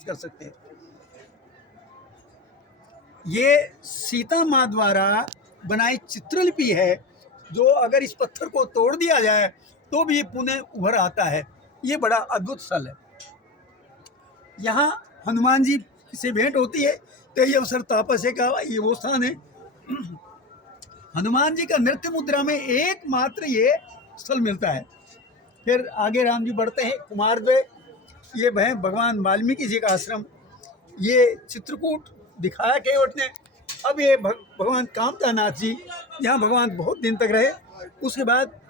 कर सकते हैं। ये सीता माँ द्वारा बनाई चित्रलिपि है, जो अगर इस पत्थर को तोड़ दिया जाए तो भी पुनः उभर आता है। ये बड़ा अद्भुत स्थल है। यहाँ हनुमान जी से भेंट होती है, तो ये अवसर तापस्य का ये वो स्थान है। हनुमान जी का नृत्य मुद्रा में एकमात्र ये स्थल मिलता है। फिर आगे राम जी बढ़ते हैं, कुमारद्वय, ये है भगवान वाल्मीकि जी का आश्रम। ये चित्रकूट दिखाया केवट ने। अब ये भगवान कामता नाथ जी, यहाँ भगवान बहुत दिन तक रहे। उसके बाद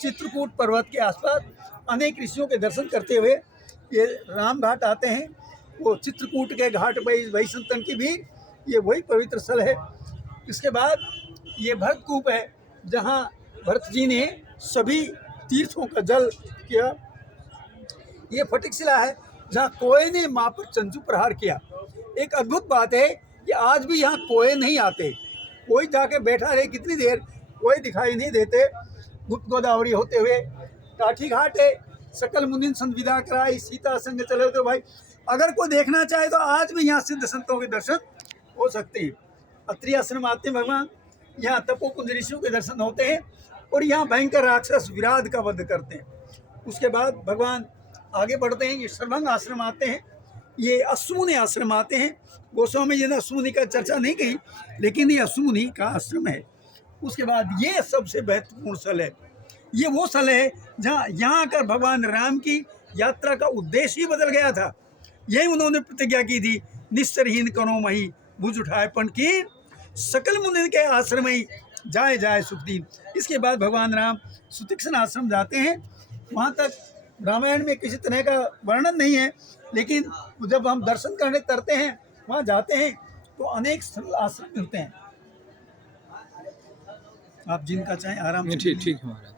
चित्रकूट पर्वत के आसपास अनेक ऋषियों के दर्शन करते हुए ये राम घाट आते हैं। वो चित्रकूट के घाट पर वही संतन की भी ये वही पवित्र स्थल है। इसके बाद ये भरतकूप है, जहाँ भरत जी ने सभी तीर्थों का जल किया। ये फटिकशिला है, जहाँ कोए ने माँ पर चंचू प्रहार किया। एक अद्भुत बात है कि आज भी यहाँ कोए नहीं आते। कोई जाके बैठा रहे कितनी देर, कोई दिखाई नहीं देते। गुप्त गोदावरी होते हुए टाठी घाट है, सकल मुनिन संविदा कराई, सीता संग चले तो भाई, अगर कोई देखना चाहे तो आज भी यहाँ सिद्ध संतों के दर्शन हो सकते हैं। अत्रि आश्रम आते हैं भगवान, यहाँ तपोकुंज ऋषियों के दर्शन होते हैं, और यहाँ भयंकर राक्षस विराट का वध करते हैं। उसके बाद भगवान आगे बढ़ते हैं, ये सर्वंग आश्रम आते हैं, ये अश्वमुनि आश्रम आते हैं। गोस्वामी जी ने अश्वमुनि का चर्चा नहीं की, लेकिन ये अश्वमुनि का आश्रम है। उसके बाद ये सबसे महत्वपूर्ण स्थल है। ये वो स्थल है जहाँ यहाँ आकर भगवान राम की यात्रा का उद्देश्य ही बदल गया था। यही उन्होंने प्रतिज्ञा की थी, निस्सरहीन करो मही भुज उठाए पन की, सकल मुनि के आश्रम ही जाए जाए सुख दीन। इसके बाद भगवान राम सुतीक्ष्ण आश्रम जाते हैं। वहाँ तक रामायण में किसी तरह का वर्णन नहीं है, लेकिन जब हम दर्शन करने करते हैं, वहाँ जाते हैं, तो अनेक आश्रम मिलते हैं। आप जिनका चाहें आराम से। ठीक है महाराज।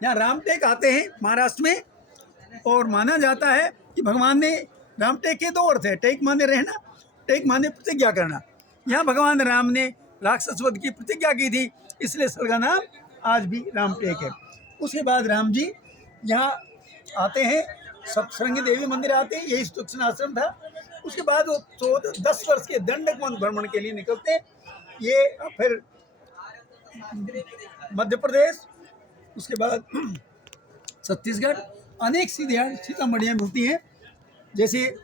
यहाँ रामटेक आते हैं महाराष्ट्र में, और माना जाता है कि भगवान ने रामटेक के दो अर्थ है, टेक माने रहना, टेक माने प्रतिज्ञा करना। यहाँ भगवान राम ने राक्षस वध की प्रतिज्ञा की थी, इसलिए स्थल का नाम आज भी रामटेक है। उसके बाद राम जी यहाँ आते हैं, सप्तशृंगी देवी मंदिर आते हैं, यही सुतीक्ष्ण आश्रम था। उसके बाद वो 10 वर्ष के दंडक वन भ्रमण के लिए निकलते हैं। ये फिर मध्य प्रदेश, उसके बाद छत्तीसगढ़, अनेक सीतामढ़ियाँ मिलती हैं, जैसे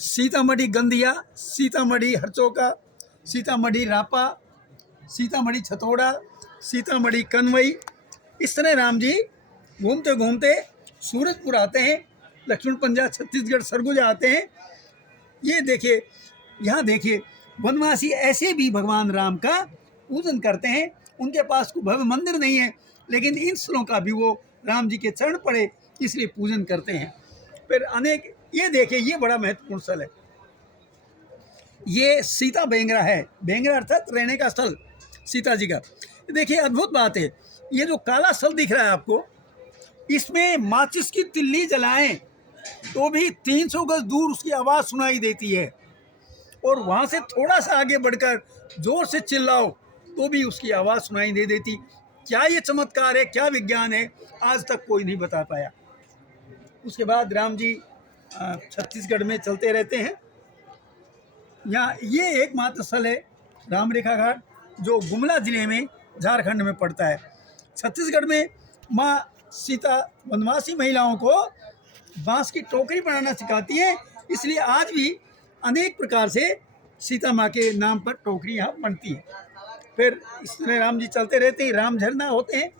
सीतामढ़ी गंदिया, सीतामढ़ी हरचौका, सीतामढ़ी रापा, सीतामढ़ी छतौड़ा, सीतामढ़ी कनवई। इस तरह राम जी घूमते घूमते सूरजपुर आते हैं, लक्ष्मण पंजा छत्तीसगढ़ सरगुजा आते हैं। ये देखिए, यहाँ देखिए, वनवासी ऐसे भी भगवान राम का पूजन करते हैं। उनके पास कोई भव्य मंदिर नहीं है, लेकिन इन स्थलों का भी वो राम जी के चरण पड़े इसलिए पूजन करते हैं। फिर अनेक, ये देखिए, ये बड़ा महत्वपूर्ण स्थल है। ये सीता बेंगरा है, बेंगरा अर्थात रहने का स्थल सीता जी का। देखिए अद्भुत बात है, ये जो काला स्थल दिख रहा है आपको, इसमें माचिस की तिल्ली जलाएं तो भी 300 गज दूर उसकी आवाज़ सुनाई देती है, और वहाँ से थोड़ा सा आगे बढ़कर जोर से चिल्लाओ तो भी उसकी आवाज़ सुनाई दे देती। क्या ये चमत्कार है, क्या विज्ञान है, आज तक कोई नहीं बता पाया। उसके बाद राम जी छत्तीसगढ़ में चलते रहते हैं। यहाँ ये एकमात्र स्थल है राम रेखा घाट, जो गुमला जिले में झारखंड में पड़ता है। छत्तीसगढ़ में माँ सीता वनवासी महिलाओं को बांस की टोकरी बनाना सिखाती है, इसलिए आज भी अनेक प्रकार से सीता माँ के नाम पर टोकरी यहाँ बनती है। फिर इस तरह राम जी चलते रहते हैं, राम झरना होते हैं,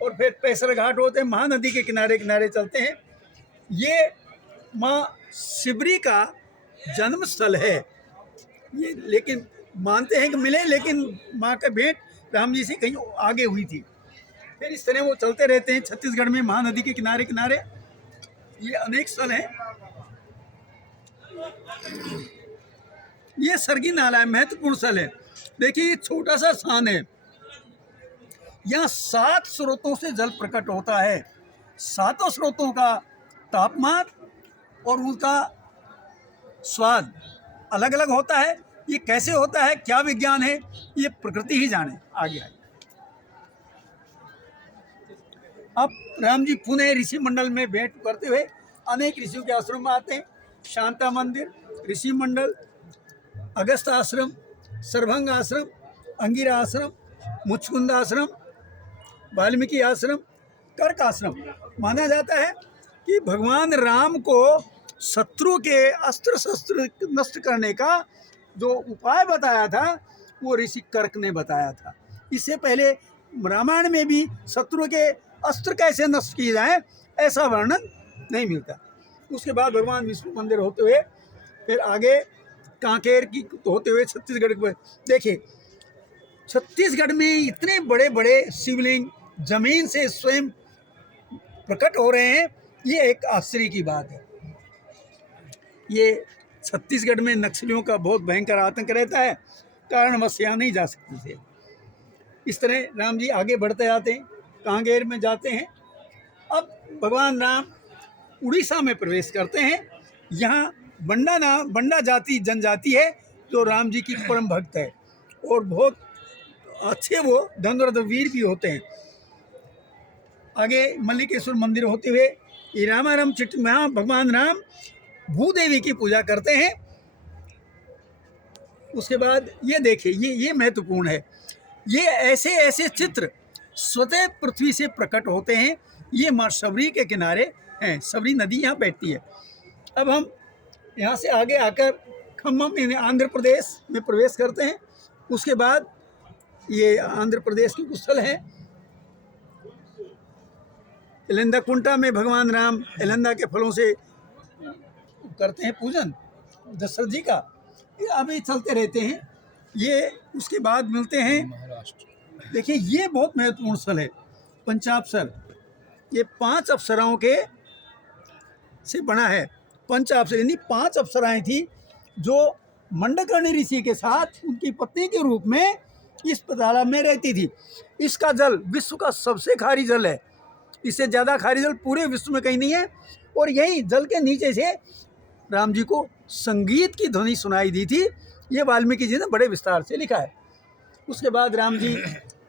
और फिर पैसर घाट होते हैं, महानदी के किनारे किनारे चलते हैं। ये माँ शिवरी का जन्म स्थल है ये, लेकिन मानते हैं कि मिले, लेकिन माँ का भेंट राम जी से कहीं आगे हुई थी। फिर इस तरह वो चलते रहते हैं छत्तीसगढ़ में महानदी के किनारे किनारे। ये अनेक स्थल हैं। ये सरगी नाला है, महत्वपूर्ण स्थल है। देखिए, छोटा सा स्थान है, यहाँ 7 स्रोतों से जल प्रकट होता है। 7 स्रोतों का तापमान और उनका स्वाद अलग अलग होता है। ये कैसे होता है, क्या विज्ञान है, ये प्रकृति ही जाने। आगे आइए। अब राम जी पुनः ऋषि मंडल में भेंट करते हुए अनेक ऋषियों के आश्रम में आते हैं। शांता मंदिर, ऋषि मंडल, अगस्त आश्रम, सर्वभंग आश्रम, अंगिरा आश्रम, मुचकुंद आश्रम, वाल्मीकि आश्रम, कर्क आश्रम। माना जाता है कि भगवान राम को शत्रु के अस्त्र शस्त्र नष्ट करने का जो उपाय बताया था वो ऋषि कर्क ने बताया था। इससे पहले रामायण में भी शत्रु के अस्त्र कैसे नष्ट किए जाए ऐसा वर्णन नहीं मिलता। उसके बाद भगवान विष्णु मंदिर होते हुए फिर आगे कांकेर की होते हुए छत्तीसगढ़ को देखिए। छत्तीसगढ़ में इतने बड़े बड़े शिवलिंग जमीन से स्वयं प्रकट हो रहे हैं, ये एक आश्चर्य की बात है। ये छत्तीसगढ़ में नक्सलियों का बहुत भयंकर आतंक रहता है, कारणवश यहाँ नहीं जा सकते थे। इस तरह राम जी आगे बढ़ते जाते हैं, कांगेर में जाते हैं। अब भगवान राम उड़ीसा में प्रवेश करते हैं। यहाँ बंडा जाति जनजाति है जो राम जी की परम भक्त है और बहुत अच्छे वो धनुर्धर वीर भी होते हैं। आगे मल्लिकेश्वर मंदिर होते हुए रामाराम चिट में भगवान राम भूदेवी की पूजा करते हैं। उसके बाद ये देखिए, ये महत्वपूर्ण है। ये ऐसे ऐसे चित्र स्वतः पृथ्वी से प्रकट होते हैं। ये माँ शबरी के किनारे हैं, शबरी नदी यहाँ बैठती है। अब हम यहाँ से आगे आकर खम्मम आंध्र प्रदेश में प्रवेश करते हैं। उसके बाद ये आंध्र प्रदेश की कुछ स्थल है। एलंदाकुंटा में भगवान राम एलंदा के फलों से करते हैं पूजन दशरथ जी का। अभी चलते रहते हैं। ये उसके बाद मिलते हैं महाराष्ट्र। देखिए ये बहुत महत्वपूर्ण स्थल है, पंचाप्सर। ये 5 अप्सराओं के से बना है। पंचाप्सर यानी 5 अप्सराएं थी जो मंडकर्णी ऋषि के साथ उनकी पत्नी के रूप में इस तालाब में रहती थी। इसका जल विश्व का सबसे खारी जल है। इससे ज़्यादा खारी जल पूरे विश्व में कहीं नहीं है। और यही जल के नीचे से राम जी को संगीत की ध्वनि सुनाई दी थी। ये वाल्मीकि जी ने बड़े विस्तार से लिखा है। उसके बाद राम जी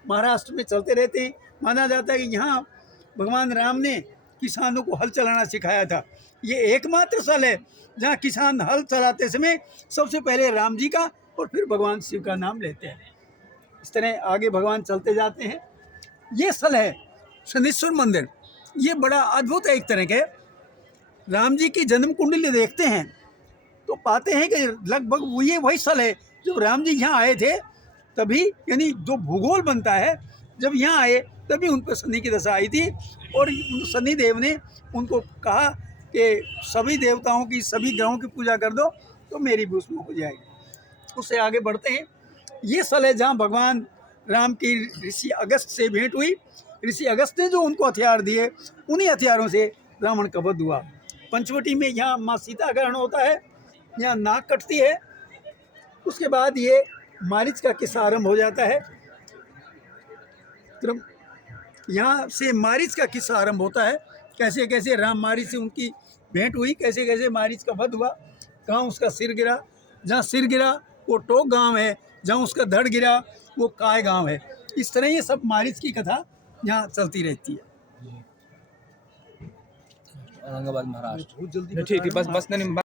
महाराष्ट्र में चलते रहते हैं। माना जाता है कि यहाँ भगवान राम ने किसानों को हल चलाना सिखाया था। ये एकमात्र स्थल है जहाँ किसान हल चलाते समय सबसे पहले राम जी का और फिर भगवान शिव का नाम लेते हैं। इस तरह आगे भगवान चलते जाते हैं। ये स्थल है शनीश्वर मंदिर। ये बड़ा अद्भुत है एक तरह के। राम जी की जन्म कुंडली देखते हैं तो पाते हैं कि लगभग ये वही स्थल है जब राम जी यहाँ आए थे तभी, यानी जो भूगोल बनता है जब यहाँ आए तभी उन पर शनि की दशा आई थी और शनि देव ने उनको कहा कि सभी देवताओं की सभी ग्रहों की पूजा कर दो तो मेरी भी उसमें हो जाएगी। उससे आगे बढ़ते हैं। ये स्थल है जहाँ भगवान राम की ऋषि अगस्त से भेंट हुई। ऋषि अगस्त ने जो उनको हथियार दिए उन्हीं हथियारों से रावण का वध हुआ। पंचवटी में यहाँ माँ सीता ग्रहण होता है, यहाँ नाक कटती है। उसके बाद ये मारीच का किस्सा आरंभ हो जाता है। यहाँ से मारीच का किस्सा आरंभ होता है, कैसे कैसे राम मारीच से उनकी भेंट हुई, कैसे कैसे मारीच का वध हुआ, कहाँ उसका सिर गिरा। जहाँ सिर गिरा वो टोक गांव है, जहाँ उसका धड़ गिरा वो काय गांव है। इस तरह ये सब मारीच की कथा यहाँ चलती रहती है। औरंगाबाद महाराष्ट्र। बहुत जल्दी ठीक है, बस